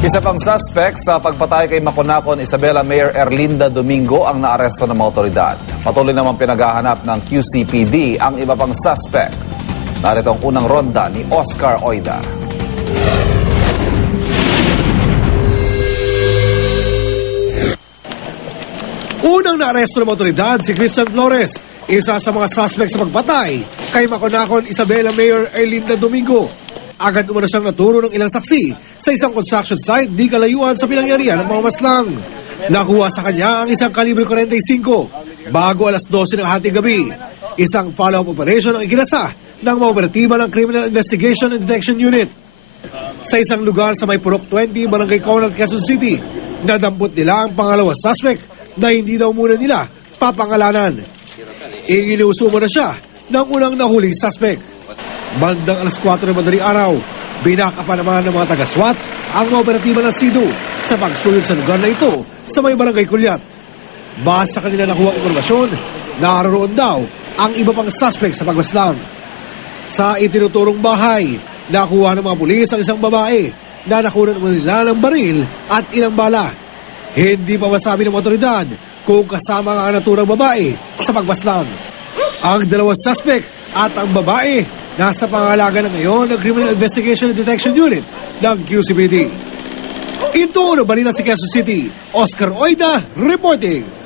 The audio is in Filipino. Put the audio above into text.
Isa pang suspect sa pagpatay kay Maconacon Isabela Mayor Erlinda Domingo ang naaresto ng mga otoridad. Patuloy naman pinaghahanap ng QCPD ang iba pang suspect. Narito ang unang ronda ni Oscar Oida. Unang naaresto ng mga otoridad si Christian Flores, isa sa mga suspect sa pagpatay kay Maconacon Isabela Mayor Erlinda Domingo. Agad umano siyang naturo ng ilang saksi sa isang construction site di kalayuan sa pinangyarihan ng mga maslang. Nakuha sa kanya ang isang kalibre 45 bago alas 12 ng hating gabi. Isang follow-up operation ang iginasa ng mga operatiba ng Criminal Investigation and Detection Unit. Sa isang lugar sa may Purok 20, Barangay Conrad, Quezon City, nadampot nila ang pangalawang suspect na hindi daw muna nila papangalanan. Iginusumo na siya ng unang nahuling suspect. Bandang alas 4 ng madaling araw, binakapan naman ng mga taga-SWAT ang mga operatiba ng SIDO sa pagsuyod sa lugar na ito sa may Barangay Kulyat. Base sa kanila nakuha impormasyon, naroon daw ang iba pang suspect sa pagmaslang. Sa itinuturong bahay, nakuha ng mga pulis ang isang babae na nakuha naman nila ng baril at ilang bala. Hindi pa masabi ng otoridad kung kasama ang naturang babae sa pagmaslang. Ang dalawang suspect at ang babae nasa pangalaga na ngayon ng Criminal Investigation and Detection Unit ng QCPD. Ito na balita sa Quezon City, Oscar Oida reporting.